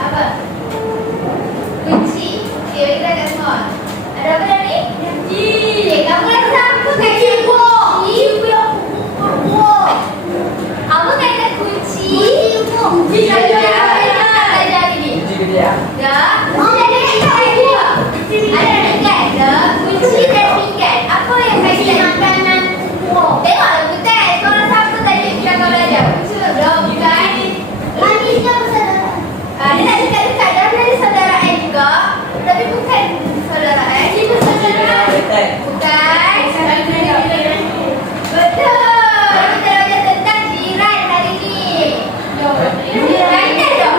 Apa? Kunci. Okey, kita agak semua. Ada apa dah ni? Kunci. Okey, kamu rasa apa kat ibu? Ibu yang ibu. Apa kata kunci? Kunci ibu. Kunci ada ni. Kunci gede ya? Ya. Kunci ada dekat dia. Ada dekat dia. Kunci dan pinggan. Apa yang kaitan makanan? Tengoklah bukan. Korang siapa tadi yang kita kau belajar? Belum bukan? Manisnya persaudaraan. Dia nak dekat-dekat. Dia ada saudaraan juga. Tapi bukan saudaraan. Dia persaudaraan. Bukan. Betul. Kita belajar tentang jiran hari ni. Kaitan tak?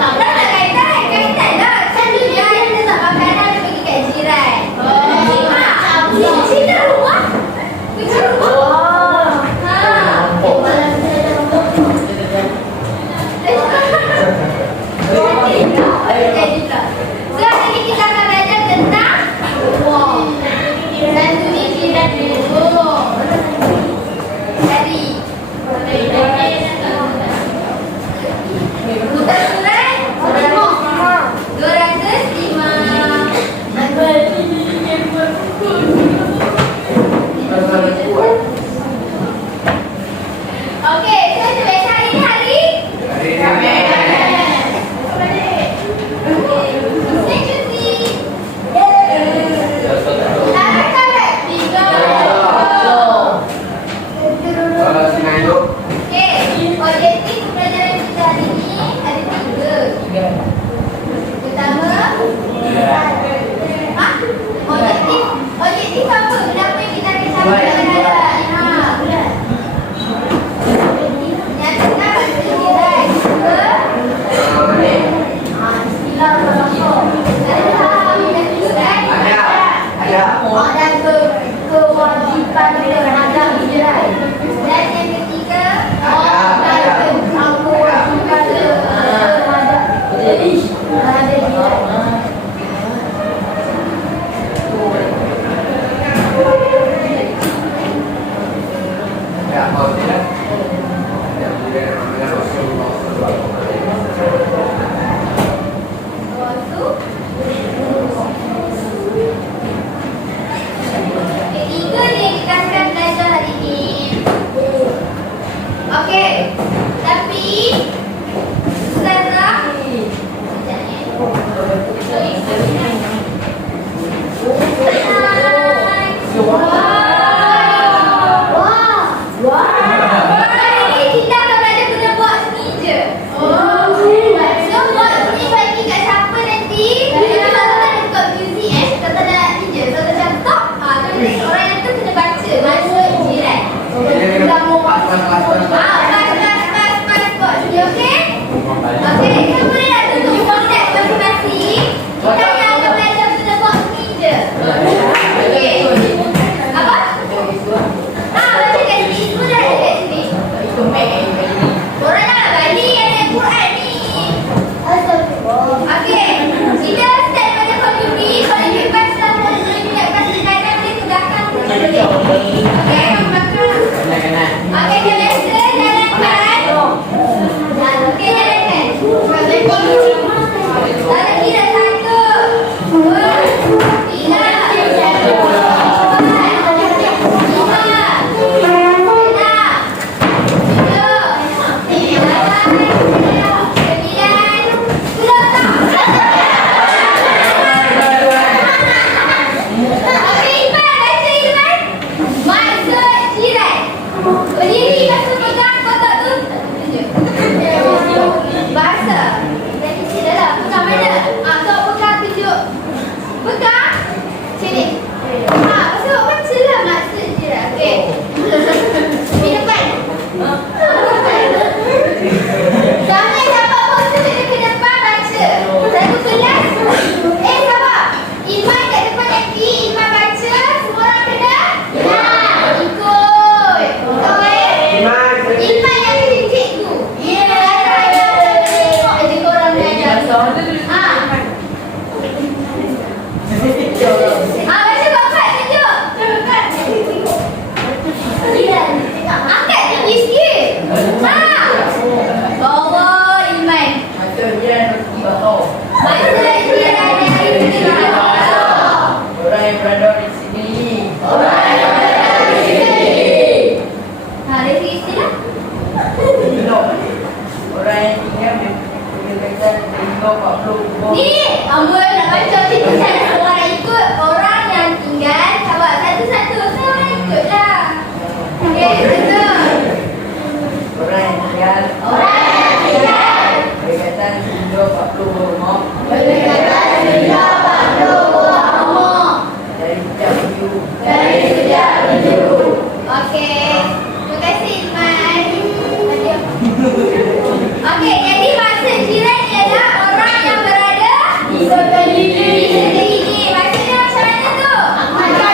Tak nak kaitan. Kaitan tak? Kan dia yang letak makanan dia bagi kat jiran. Kunci rumah. Kunci rumah. So, hari ni kita akan belajar tentang dan dunia jiran dulu. Jadi, buka surat 205. Okey, so biasa hari ni hari Mesin cuci. Tarik-tarik. 3. Okey, objektif pembelajaran kita hari ni ada 3. Pertama, objektif apa? Kenapa yang kita akan sampai pelajaran? Nyatakan bagi jiran. Dan kewajipan terhadap jiran. Dan yang ketiga, dan kewajipan terhadap jiran. Ketiga ni yang kita akan belajar hari ni. Okey. Tapi Ustazah hari ni kita akan belajar guna box ni je. So box ni bagi kat siapa nanti? Kalau tak buka muzik kalau tak nak ni je. So macam top, orang yang tu kena baca maksud jiran. Pas box ni, okey? Okey, kita boleh nak tutup konsep masing-masing. Kita akan belajar guna box ni je. Okey. Apa? Baca kat sini. Semua dah ada kat sini. Korang nak balik yang ada Quran ni. Okey. Kita start pada komputer. Kalau you lepas sama dengan minat baca kanan, boleh tegakkan boleh. Okey, kanan. Okey, kita biasa jalankan. Okey, jalankan. Ni, Amul nak baca cerita saya orang ikut orang yang tinggal. Sabar, satu-satu semua ikutlah. Okey, betul. Orang yang tinggal. Berdekatan sehingga 40 rumah. Dari sejak menuju. Okey. Terima kasih, Ismail. Okey, jadi maksud jiran ialah orang yang berada di sebelah gigi. Maksudnya macam mana tu? Macam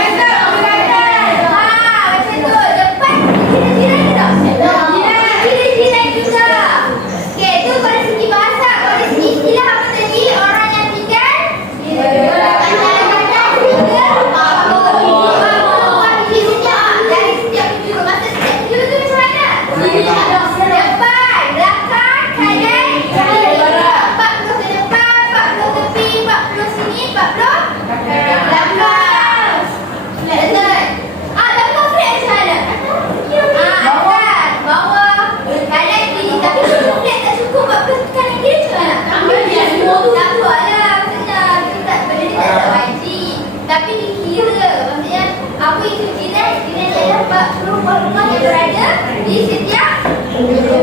tu. Depan jiran-jiran ke tak? Jiran juga. Okey, tu pada segi bahasa. Pada segi istilah apa tadi? Orang yang tinggal di sebelah depan, belakang, kanan, kiri. 40 ke depan, 40 tepi, 40 sini, 40 belakang. Betul. Belakang flat macam mana? Atas, bawah, kanan, kiri. Tapi kalau flat tak cukup, 40 kanan, kiri macam mana? Tak buat lah. Maksudnya, benda ni tak wajib. Tapi dikira. Maksudnya, apa itu jiran? Jiran ialah 40 rumah yang berada di setiap penjuru.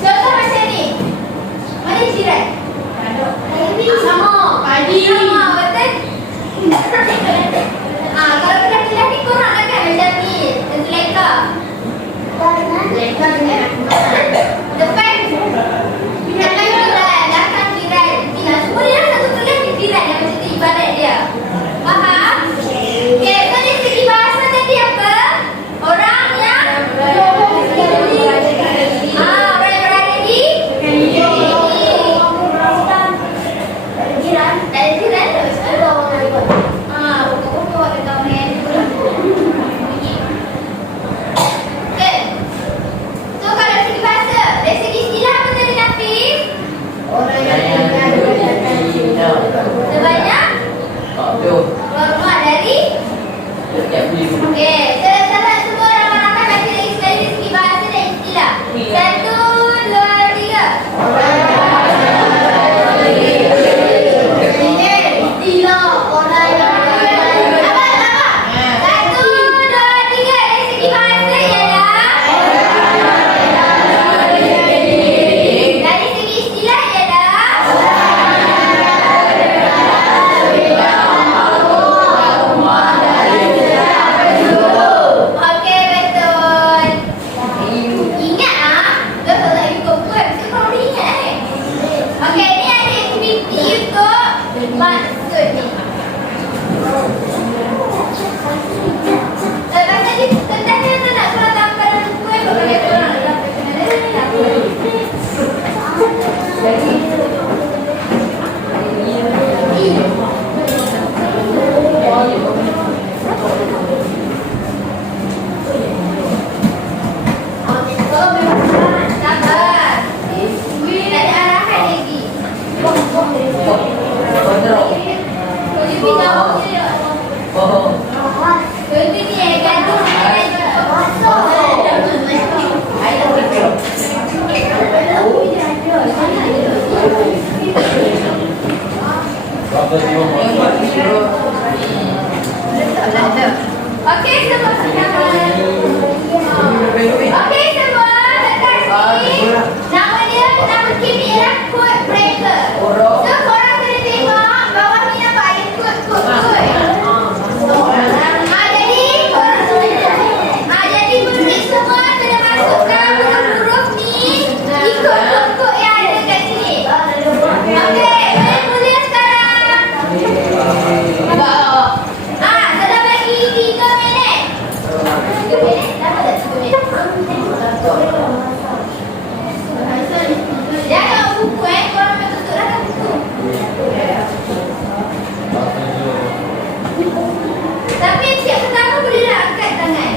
Contoh macam ni. Mana jiran? Sama. Sama, betul? Kalau lelaki-lelaki korang akan macam ni. Seleka. Depan belakang jiran. Semua dia satu kelas ni jiran yang macam tu ibarat dia. Faham? Okay, so dari segi bahasa tadi apa? Orang yang orang yang berada di jiran. Dari jiran tu pokok-pokok ada kawan. Okay. So kalau dari segi bahasa, dari segi istilah apa tadi Nafis? Orang yang Sebanyak rumah dari okey, salah semua orang-orang akan baca dari segi bahasa dan istilah. 1, 2, 3. Istilah orang yang apa? 1, 2, 3 dari segi bahasa ialah dari segi istilah ialah okey, betul. Ingat betul tak ikut pun. Mesti korang boleh ingat ni. Okey, ni ada aktiviti untuk maksud ni. Lepas tadi tentang kita nak keluar gambar dan buku yang bagi korang nak dapat sabar. Tak ada arahan lagi. Boleh pergi jauh je. Contoh ni gaduh okey, semua okey, semua letak sini. Nama dia, nama Kim ialah code breaker. So, korang kena tengok bawah ni nampak ada code. Jadi murid semua kena masukkan huruf-huruf ni ikut kod yang ada kat sini. Okey, boleh mula sekarang. Dalam lagi 3 minit. 3 minit? Lama tak 3 minit? Jangan buku korang nak tutuplah kan buku. Tapi siap pertama bolehlah angkat tangan.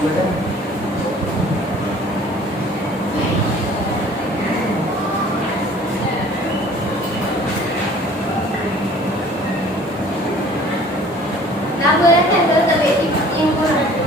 Nama kan kalau tak baik yang korang.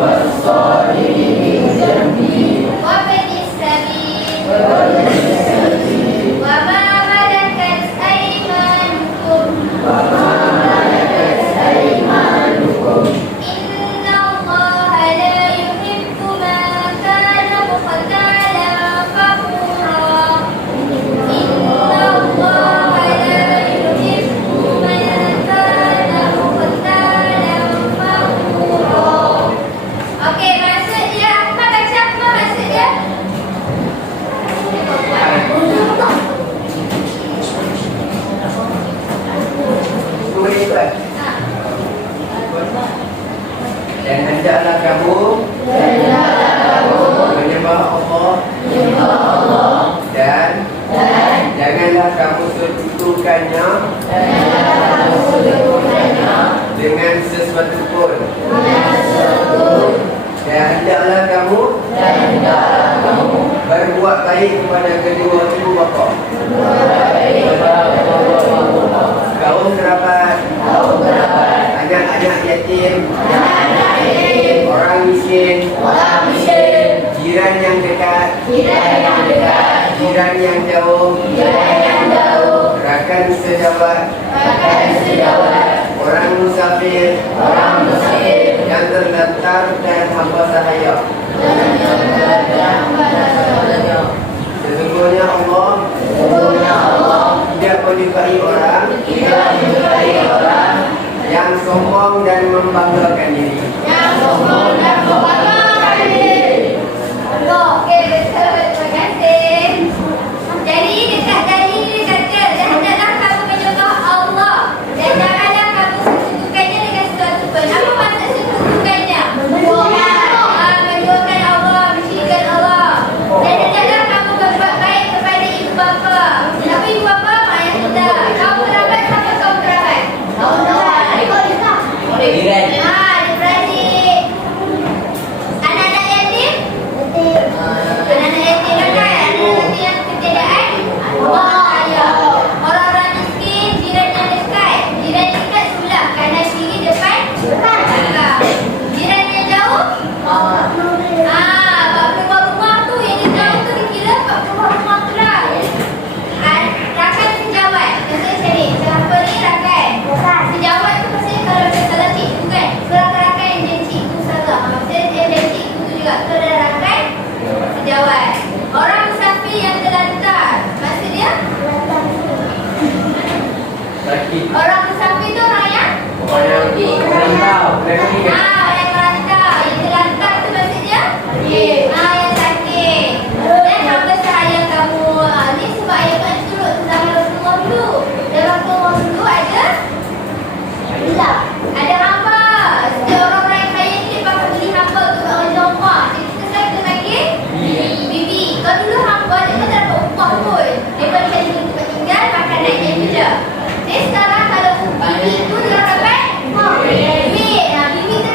والصابرين بالجنب وابن السبيل وما ملكت أيمانكم إن الله لا يحب من كان مختالا فخورا إن الله لا يحب من كان مختالا فخورا. Okey, maksud dia apa? Baca apa maksud dia? Boleh buat. Dan hendaklah kamu menyembah Allah dan janganlah kamu sekutukannya dengan sesuatu pun. Dan hendaklah kamu berbuat baik kepada kedua ibu bapa, kaum kerabat, anak-anak yatim, orang miskin, jiran yang dekat, jiran yang jauh, rakan sejawat, orang musafir, yang terlantar dan hamba sahaya. Sesungguhnya Allah tidak menyukai orang yang sombong dan membanggakan diri. Okey, betul. Terima kasih. Jadi dekat tadi dia kata, dan hendaklah kamu menyembah Allah dan janganlah kamu sekutukannya dengan sesuatu pun. Apa maksud sekutukannya? Menduakan Allah, mensyirikkan Allah. Dan hendaklah kamu berbuat baik kepada ibu bapa. Siapa ibu bapa? Mak ayah kita. Kaum kerabat, siapa kaum kerabat? Jiran. Adik-beradik. Anak-anak yatim? Anak-anak yatim kan? Anak-anak yatim yang ketiadaan? Ya. Orang-orang miskin, jiran yang dekat. Jiran yang dekat sebelah, kanan kiri, depan, belakang. Jiran yang jauh? Rumah-rumah tu yang dia jauh tu dikira rumah-rumah tu lah. Rakan sejawat. Contoh cari, siapa ni rakan? Sejawat tu maksudnya kalau cikgu kan, rakan yang jadi cikgu sahaja. Maksudnya dia jadi cikgu tu juga. Tu ada rakan sejawat. Orang musafir yang terlantar, maksud dia? Orang musafir tu orang yang? Orang yang merantau. Orang yang terlantar. Yang terlantar tu maksud dia? Yang sakit. Dan hamba sahaya kamu. Ni sebab ayat kan turut tentang Rasulullah dulu. Dan Rasulullah dulu ada hamba. Setiap orang-orang yang kaya ni dia pakai beli hamba untuk orang rumah. Jadi kita sekarang kita panggil bibi. Kalau dulu hamba dia kan tak dapat upah pun. Dia boleh cari tempat tinggal, makanannya je je. Jadi sekarang kalau bibi tu dia dapat duit. Bibi tu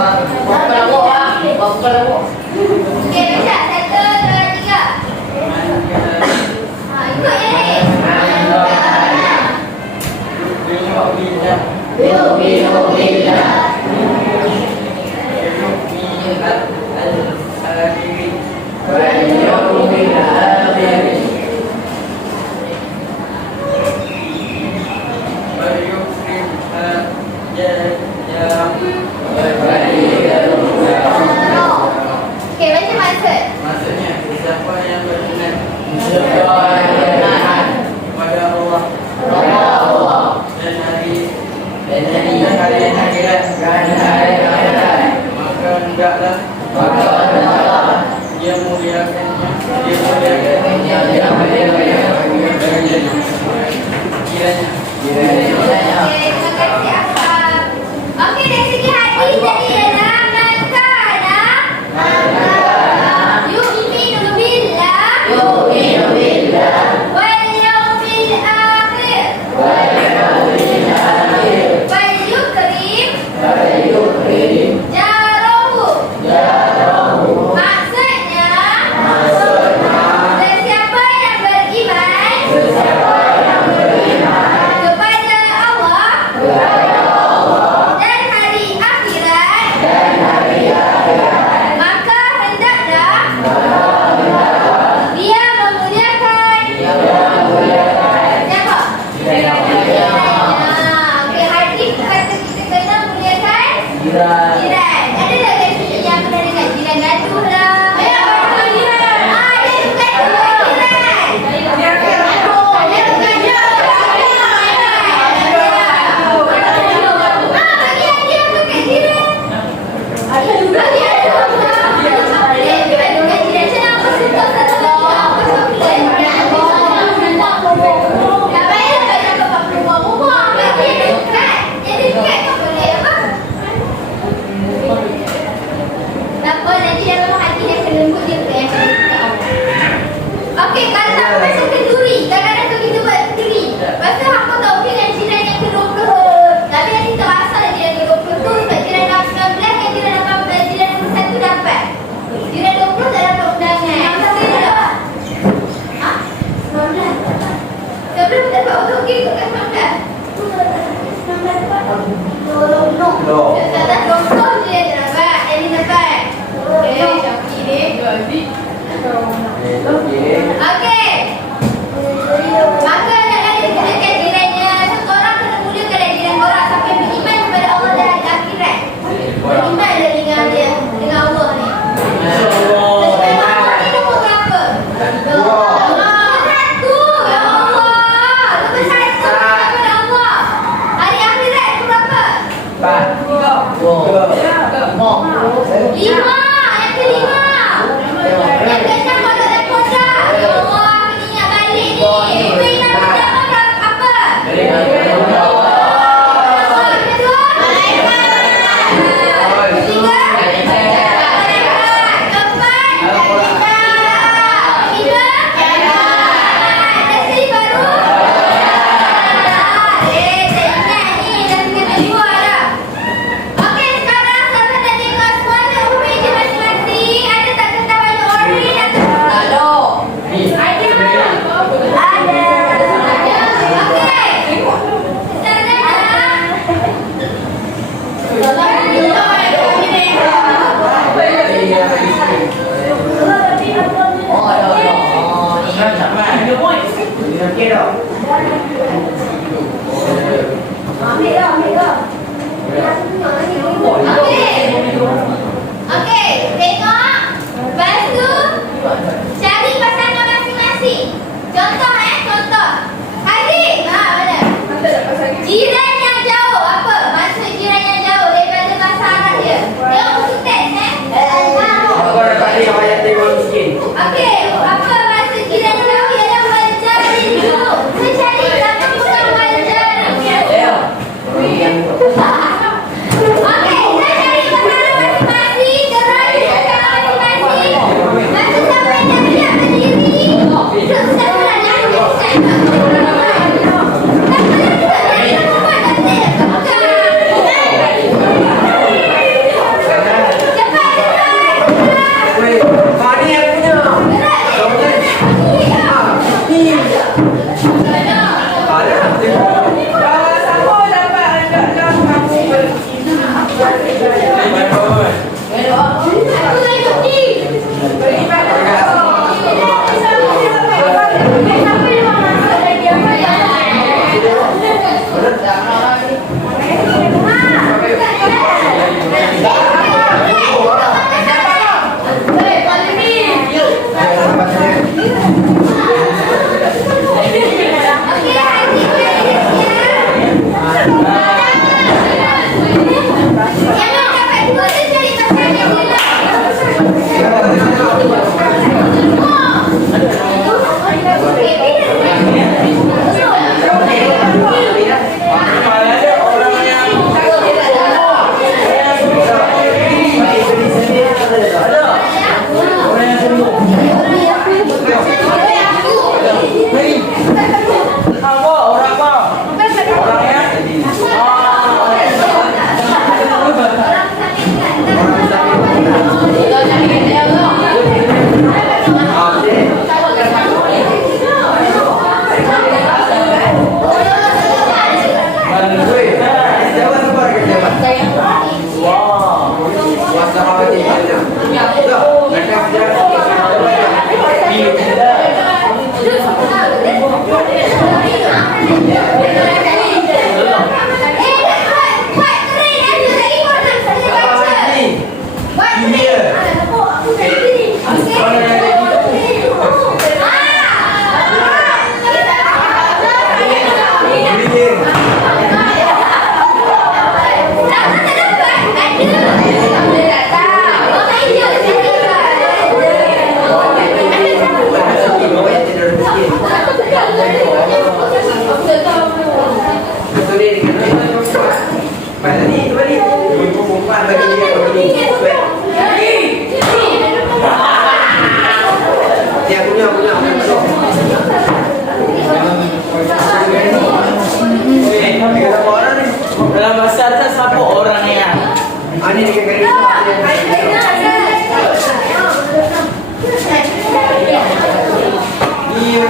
Okey, baca. 1, 2, 3. Ikut ya ni. Okey, baca maksud. Maksudnya siapa yang beriman kepada Allah dan hari yang akhirat, maka hendaklah dia muliakannya, kiranya. Okey, terima kasih Akak. Okey, dari segi hadis tadi ialah yu'minu billah wal yawmil akhir falyukrim jarahu. Maksudnya sesiapa yang beriman kepada Allah dan hari akhirat, maka hendaklah dia memuliakan siapa? Okey, hadis kata kita kena muliakan jiran. Ada tak kat sini yang pernah dengar jiran gaduh lah? Dia bukan jiran. Balik, balik. Perempuan bagi dia begini. Dia punya. Dalam bahasa Arab siapa orangnya? Ini dia garis. Iya,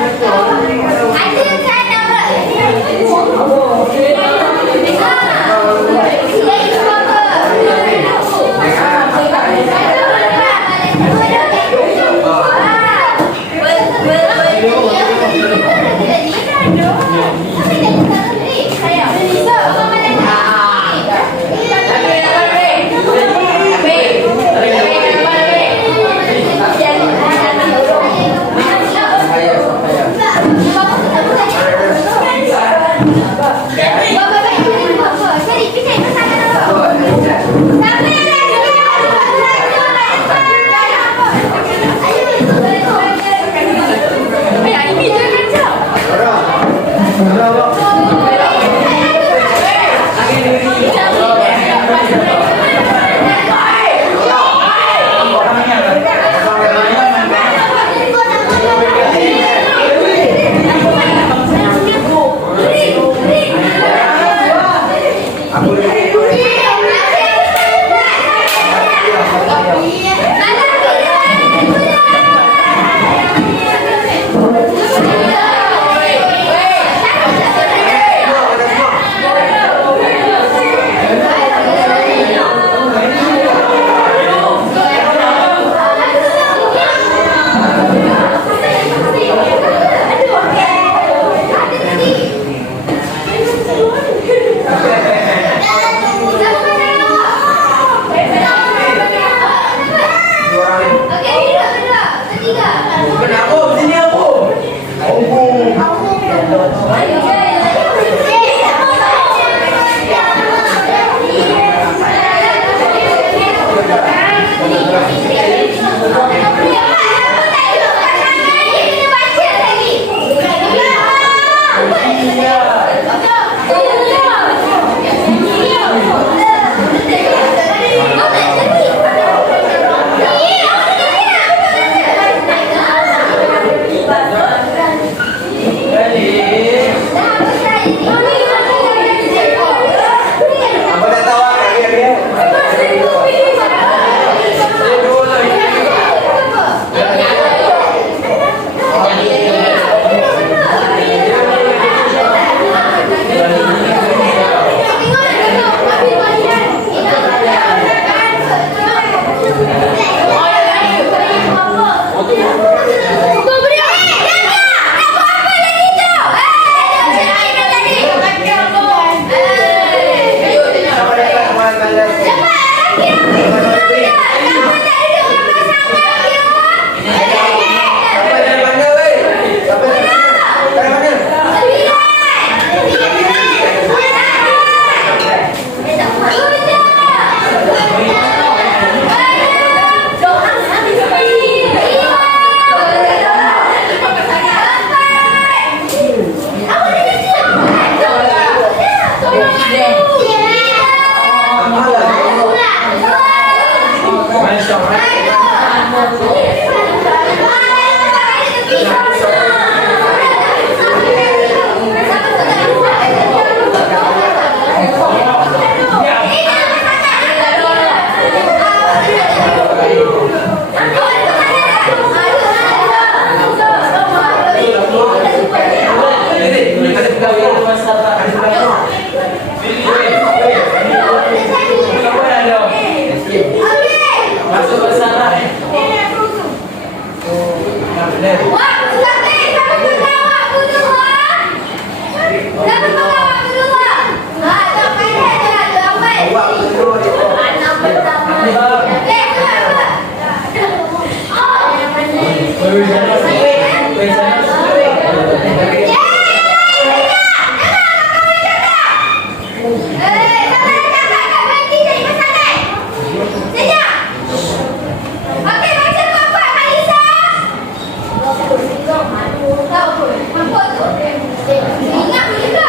Ingat juga.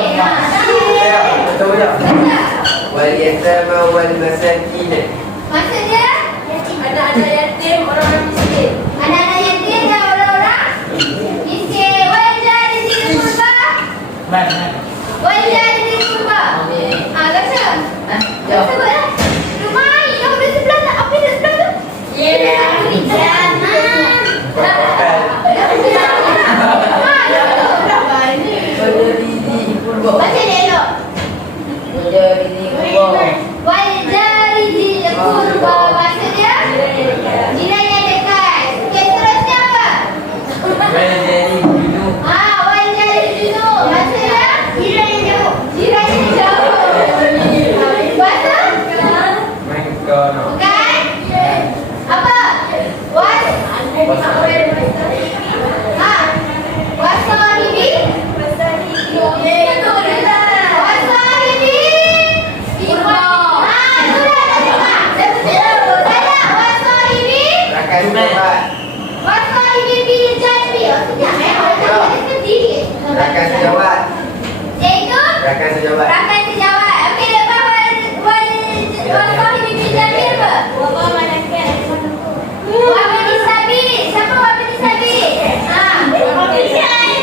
Betul tak? Wal yatama wal masakin. Maksudnya Anak-anak yatim, orang-orang miskin. anak-anak yatim dan orang-orang miskin. Wal jari dzil qurba. Wal jari dzil qurba. Baca. Baca boleh. Rumah yang ada sebelah tak? Apa yang sebelah tu? Baca dia elok. Wal jari dzil qurba. Maksudnya jiran yang dekat. Okey, seterusnya apa? Wal jari junub. Maksudnya jiran yang jauh. Jiran yang jauh. Baca? Bukan? Apa? Was? Wasahibi? Wasahibi? Sudah dah dengar. Saya wasahibi? Rakan sejawat. Wasahibi bil janbi. Maksudnya orang sedih. Rakan sejawat. Iaitu Rakan sejawat. rakan sejawat. Okey, lepas wasahibi bil janbi apa? Wabni sabi. Siapa wabni sabi?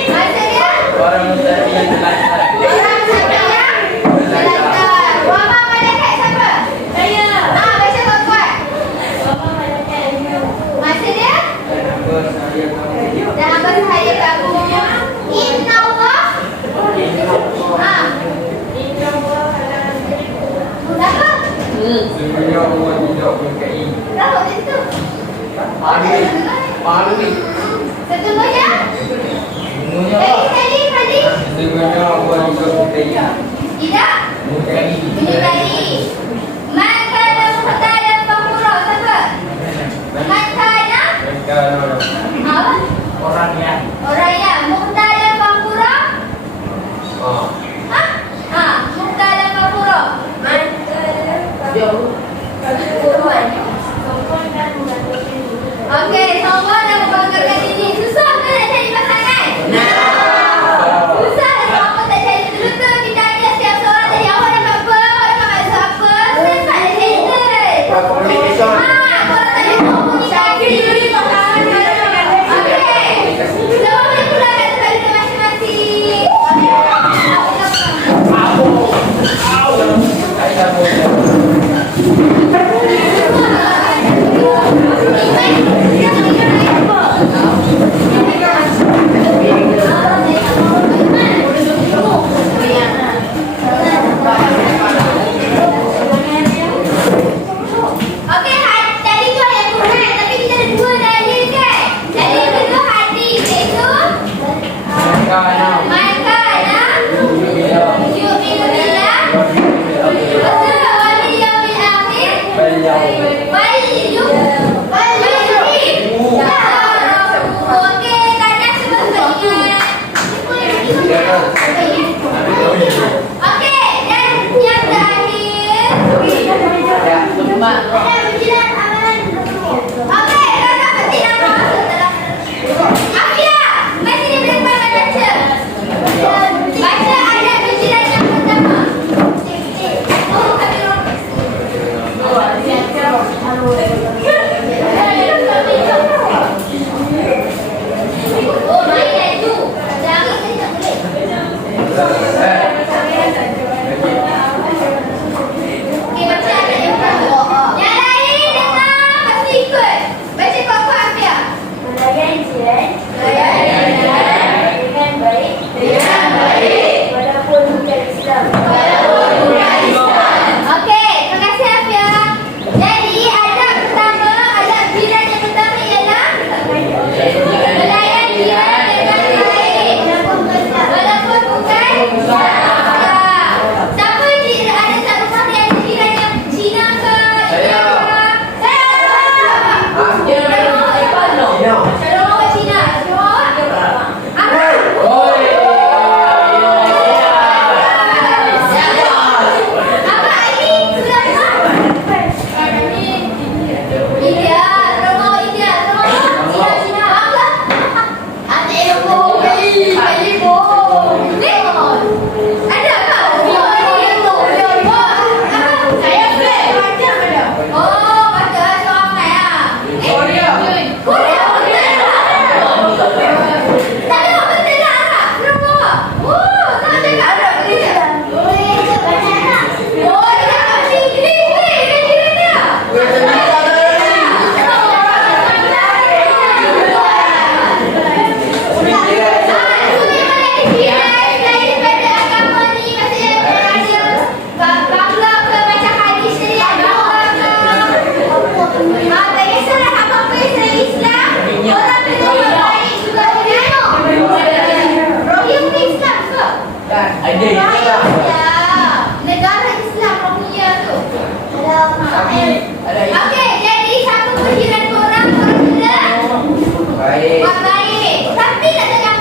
Maksudnya Orang mustahil yang terlantar. orang sabi yang belajar. Wama malaikat siapa? Baca kuat-kuat. Maksudnya dalam bahasa kamu Inna Allah. Apa? Tahu itu. Sesungguhnya tadi tidak menyukai. Maka muhtajan fakhura siapa? Makana apa? Orang yang Orang yang muhtajan fakhura. Muhtajan fakhura. Okey, sombong dan membanggakan diri. Susah ke nak cari pasangan? Susah lah apa tak cari. Betul kita ada setiap seorang tanya awak nak apa? Awak nak maksud apa? Susah nak cari. Communication. Korang tak ada komunikasi. Okey. Semua boleh pulang kat tempat kita masing-masing. Okey, tadi tu ayat Quran, tapi kita ada dua dalil kan? Dalil yang kedua hadis, iaitu Makana yu'minu billah wal yawmil akhir wal yu'min. Okey, tanya sebagainya. Okey, dan yang terakhir berjiran amalan. Okey, kakak penting nama masuk dalam. Afia, mesti dia berdepan baca. Baca ayat berjiran yang pertama. Oh, main dah itu. Jangan kita tak boleh.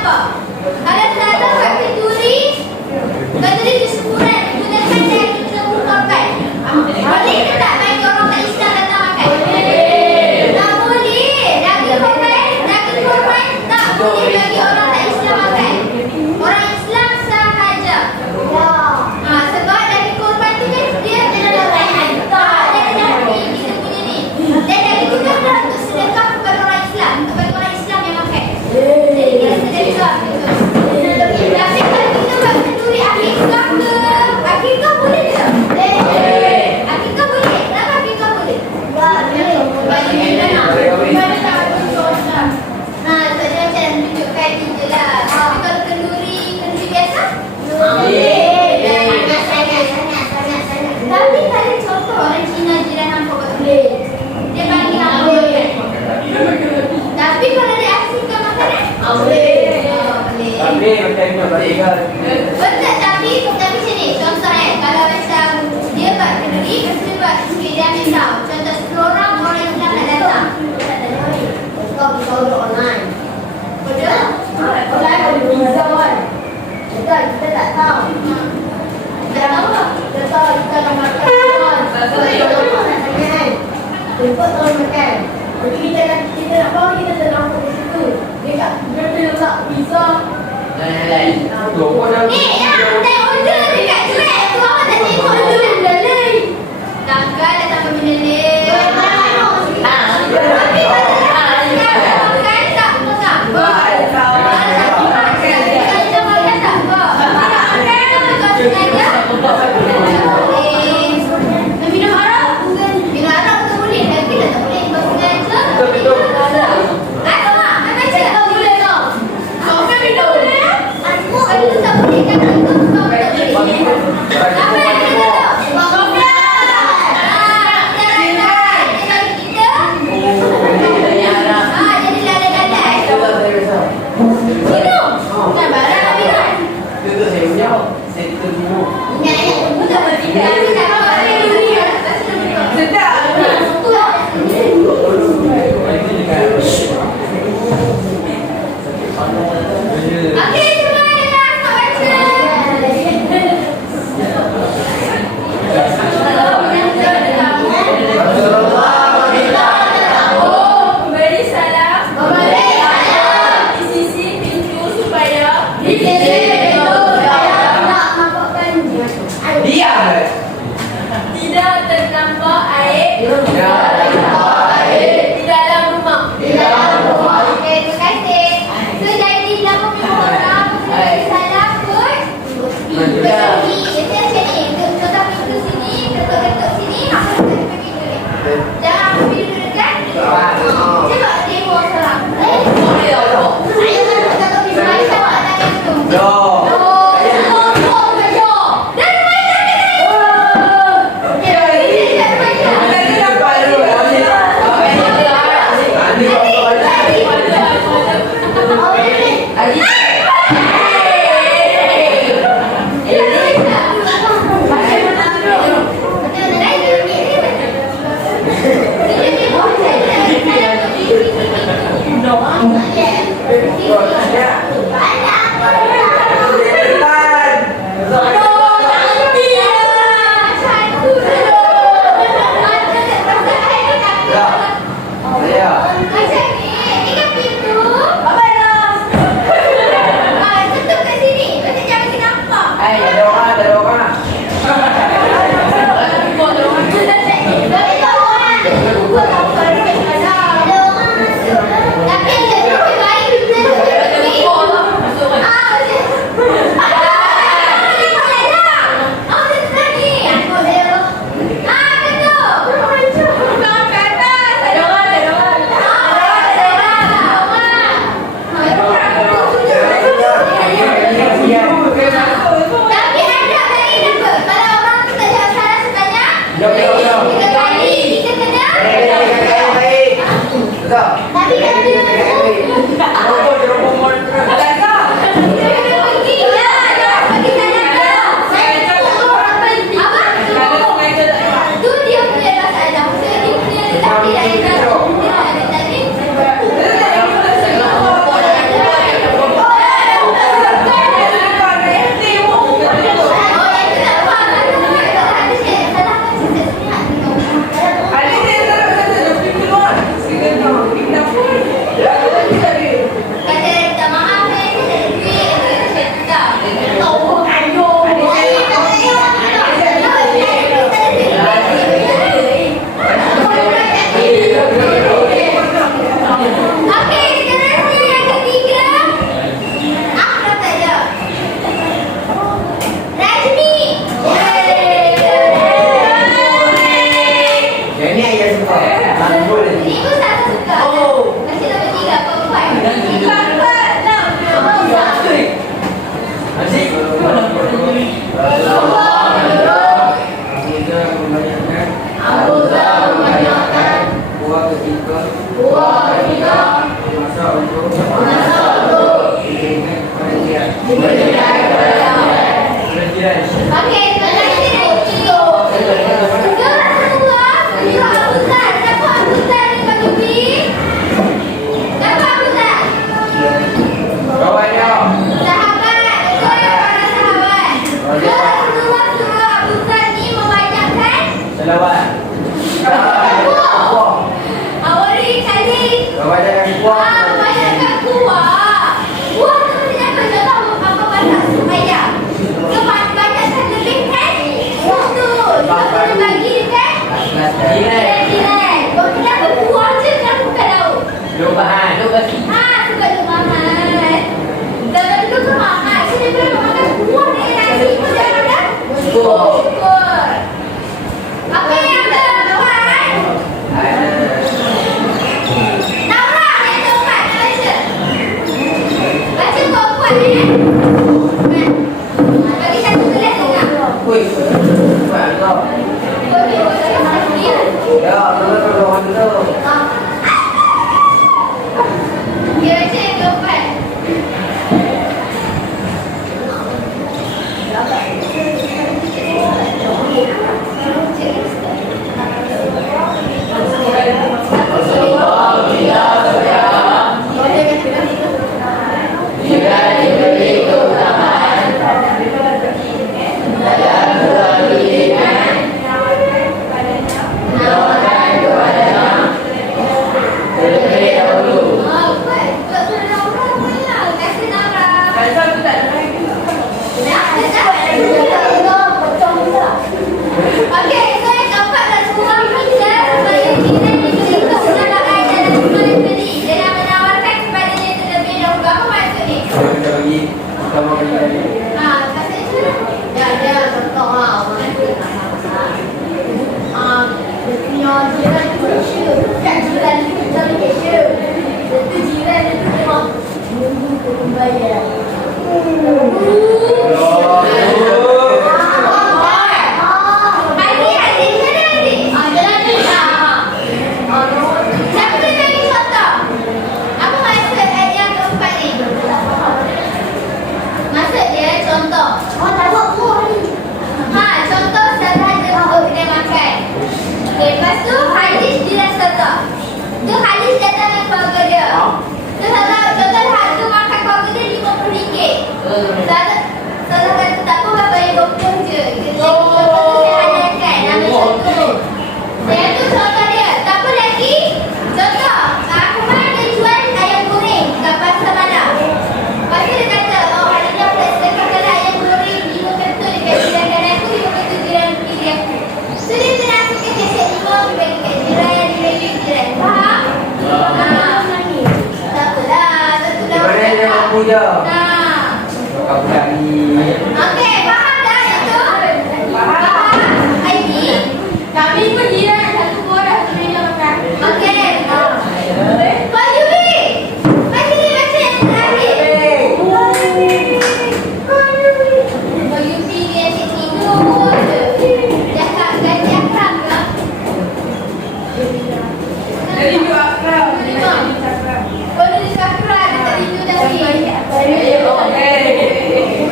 apa? Kalau salah pakai turi, katuri kesyukuran gunakan daging lembu korban. Boleh ke tak bagi orang tak Islam datang makan? Tak boleh. Daging korban tak boleh bagi orang tak Islam makan. Orang Islam sahaja. Sebab daging korban tu kan dia dalam dia ada kita punya ni. Dan daging tu kan dah untuk sedekah kepada orang Islam, untuk bagi orang Islam yang makan. Jadi kita sedekah gitu. Tapi kalau kita buat kenduri akikah ke? Akikah boleh ke? Boleh. Akikah boleh? Kenapa akikah boleh? Boleh. Bagi kita nak. Mana tak ada. Saya macam tunjukkan ni je lah. Tapi kalau kenduri biasa? Boleh. Sangat. Tapi ada contoh orang Cina jiran nampak kat boleh. Dia panggil apa? Tapi kalau dia asyikkan makanan? Boleh. Tapi macam ni kan. Betul, tapi macam ni. Contoh kalau macam dia buat kenduri, mesti buat sikit dia ambil tahu. Contoh 10 orang Islam nak datang. Kau bisa order online. Betul? Online boleh pizza kan? Betul, kita tak tahu. Kita tahu tak? Kita tahu kita nak makan kan? Betul, kita nak tanya kan? Jemput orang makan. Jadi kita nak bawa, kita tak nampak di situ. Dia letak pizza. Lain-lain. Yang order dekat Grab tu awak tak tengok dulu lain. Tanggal datang pembina lain. Tapi kalau makan tak apa. Kalau makan tak apa. Minum arak? Minum arak tu boleh. Tapi tak boleh. Kau sengaja. Ada mak? Macam tak boleh tau. Kau kan minum boleh? Itu tak boleh kan? Itu tak boleh. Apa yang kita tahu? Kopian! Jangan kita. Jadi lalai-lalai. Minum. Bukan barang nak minum. Itu saya punya. Saya tunggu. Ingat. Bukan bertiga. Tapi tak apa. Sedap. Okey, semua dengar Mak baca. Memberi salam. Di sisi pintu supaya tidak ternampak air di dalam rumah. Okey, terima kasih. So, jadi 80 orang memberi salam pun bersegi. Itu macam ni. Contoh pintu sini, ketuk-ketuk sini, aku pergi pintu ni. Jangan aku pergi duduk dekat. Cuba tengok seorang. Saya kan ketuk pintu. Aisyah awak tak ketuk. Macam ni, ini kan pintu. Lawan. Awak ni kali. Bawa jangan kuah. Bayangkan kuah. Kuah tu macam apa? Contoh apa masak sup ayam. Kebanyakan lebih kan? Tu. Kita boleh bagi kan? Jiran. Kenapa kuah je? Kenapa bukan lauk? Lu bahan, lu bagi. Suka tu mahal. Zaman dulu tu mahal. So, dia boleh makan kuah dengan nasi pun jangan dah. Syukur. Okey, yang keempat. Naura, yang keempat. Nak baca? Baca kuat-kuat bagi satu gelas dengar. Woi, kuat kau. Ya, tolong dulu. Dia baca yang keempat. Okey, so yang keempat adalah seorang pekerja supaya jiran diberikan kemudahan dalam jual beli dengan menawarkan kepadanya terlebih dahulu. Apa maksud ni? Kita bagi, kita mau bagi lagi. Kata itu dia contoh orang tu punya jiran tu Malaysia, bukan jiran tu kita Malaysia. Itu jiran itu memang nunggu pembayar. Lepas tu hadis dia serta. Tu hadis datang dengan keluarga dia. Tu contoh harga makan keluarga dia RM50. Salah kata tak apa kan bayar 20 je. Lepas tu saya hadirkan nama contoh. Yang tu contoh dia. Tak apa lagi. Contoh, aku main dia jual ayam goreng kat pasar malam. Lepas tu dia kata, hari ni aku nak sedekahkan ayam goreng 5 kantor dekat jiran dan aku 5 kantor jiran diri aku. So dia terasa kecil 5 dibagi kat jiran, dibagi kat jiran. Faham? Tak apalah. Di mana dia mampu je? Kau berani. Okey, faham dah yang tu? Faham? Aini? Kami pun jiran satu orang satu meja makan. Okey. Kau Yubi. Baca ni baca yang terakhir. Kau Yubi dia asyik tidur je. Cakap gaji akram ke? Dari dua akram. Kau nulis akram, dia tak tidur tadi.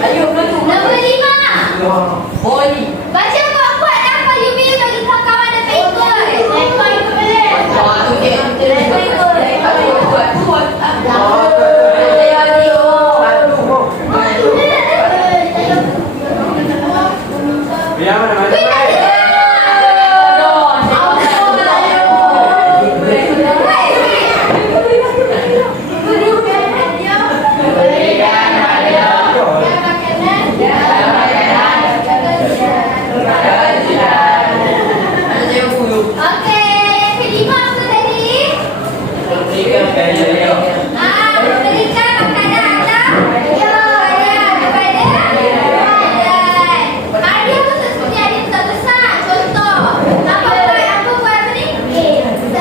Ayo, betul. Nombor 5. Oli. Baca kuat-kuat dah Kau Yubi bagi kawan-kawan dapat ikut. Ekor ikut boleh. Ekor ikut. Biar mana? Okey, yang kelima apa tadi? Memberikan makanan atau hadiah kepada badan. Hadiah tu sebenarnya hadiah besar-besar. Contoh, apa buat apa ni?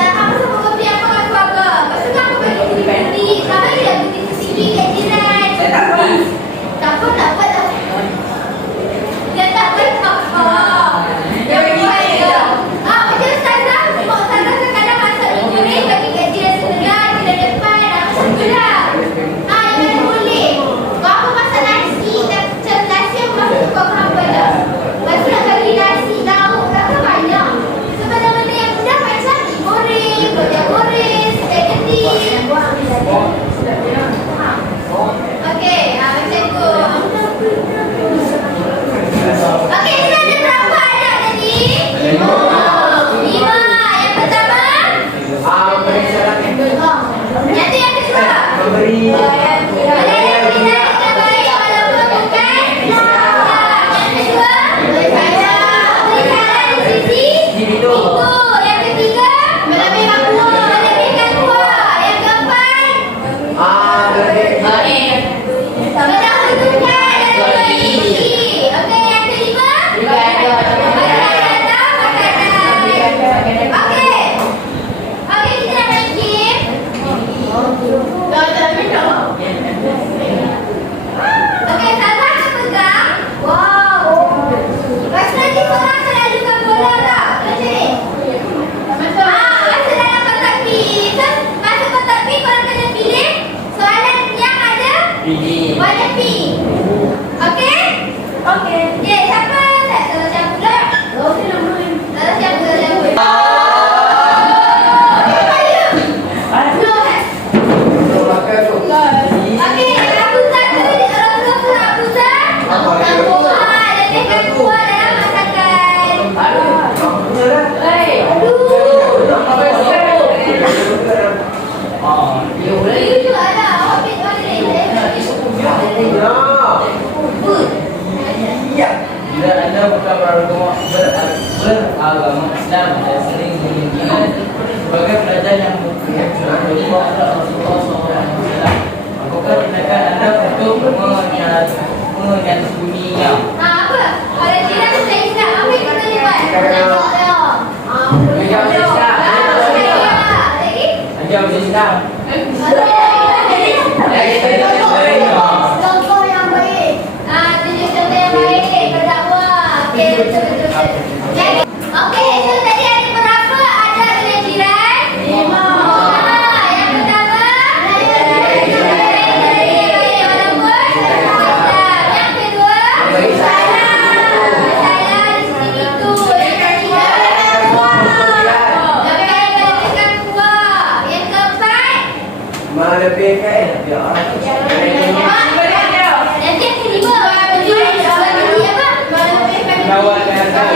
Apa sama kopi apa kat keluarga. Lepas tu kan aku bagi budi-budi. Sama dia budi-budi kat jiran. Tak apa, tak apa. Dia tak apa. Dia bagi dia. Macam Ustazah. Sebab Ustazah kadang masak mie goreng bagi kat jiran sebelah, jiran depan. Macam tu lah. Yang mana boleh. Kalau aku masak nasi, macam nasi aku masak cukup berapa je. Lepas tu nak bagi nasi, lauk, rasa banyak. So benda-benda yang mudah macam mie goreng, rojak goreng, spaghetti. Okey, macam Ini. Warna pink. Okey? Okey. Okey, siapa? Salah siapa pula? Okey, nama ni. Salah siapa? Makan tu. Okey, Abuzar tu Abuzar. Lebihkan kuah dalam masakan. You tu ada. Awak pilih mana ni? Bila anda bukan beragama Islam dan sering menginginkan sebagai pelajar yang berjumpa Rasulullah SAW, apakah tindakan anda untuk menyembunyinya? Apa? Kalau jiran sudah Islam, apa yang kita buat? Ajar Islam. Contoh yang baik. Tunjuk contoh yang baik. Berdakwah. Okey, betul. Jadi, okey, so tadi ada berapa? Ada dengan jiran? 5. Yang pertama? Yang kedua? Salah di sini tu. Yang ketiga? Lebihkan kuah. Yang keempat? Melebihkan ya orang. Nanti yang kelima beli apa? Lawan dengan saya.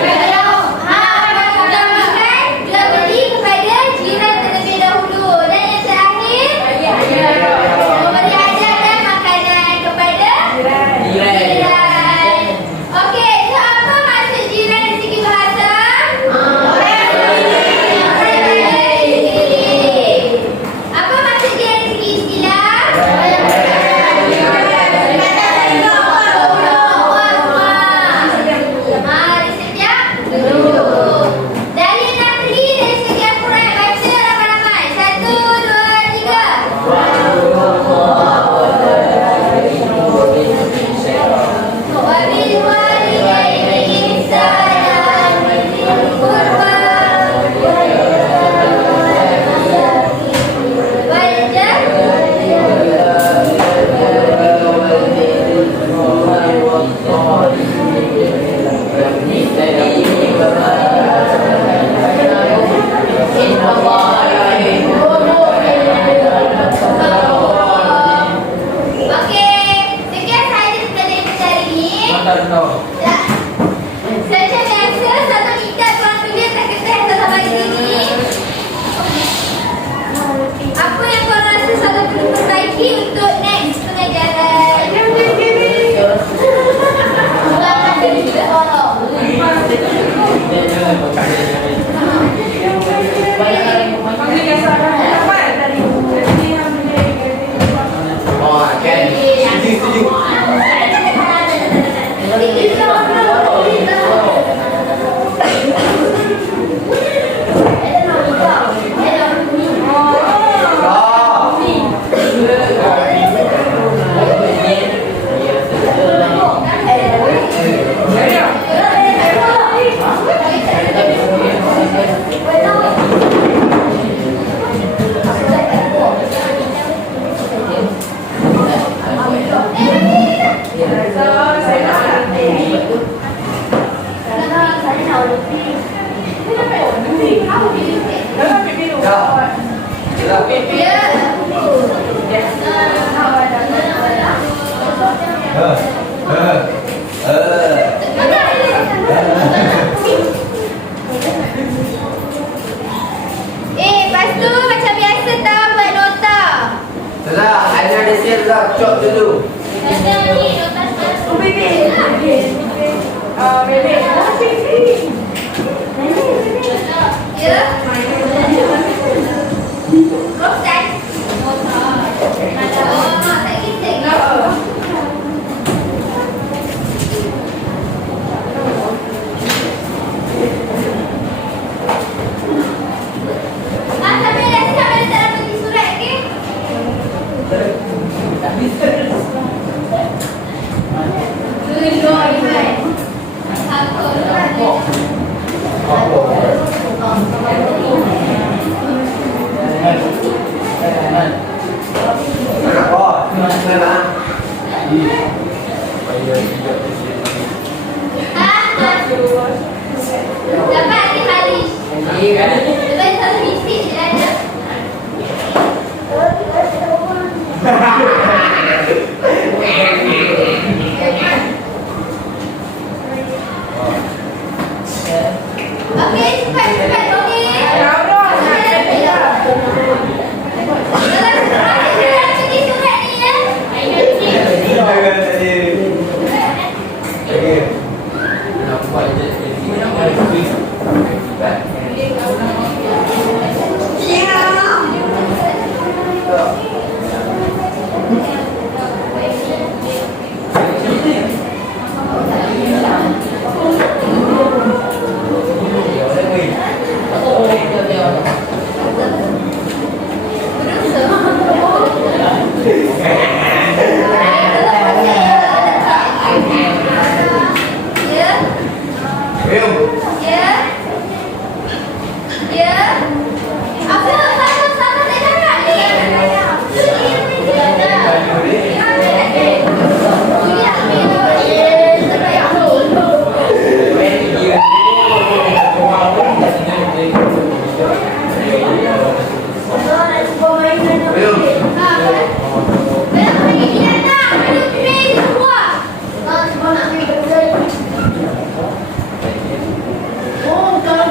Dia beli kepada jiran terlebih dahulu. Dan yang terakhir memberi hadiah dan makanan kepada jiran. Okey, so apa maksud jiran dari segi bahasa? Apa maksud jiran dari segi istilah? Mari setiap duduk. Dalil nakli dari segi Al-Quran. Baca ramai-ramai. 1, 2, 3. Wabil walidaini ihsanan dzil qurba wal Okey, sekian sahaja pelajaran kita hari ini. Macam biasa, satu minta tuan tulis kat kertas yang telah bagi sini. Apa yang korang rasa selalu perlu perbaiki untuk next pengajaran? Bukan jadi juga orang. Oh, kan. Setuju. Lepas tu macam biasa tau buat nota. Salah, hanya ada siap cop dulu. Nota ni, nota sekarang. Ya. Roxan. Nota. Oh, tak kita. Sampai dah siap ada tak dapat surat ke? Dulu Iman. Aku. Kenapa? Kenapa? Dapat di Halis. Ini kan. Lepas satu misi je ada. Okey, cepat Tony. Nampak je. Ini nampak. Oh, kalau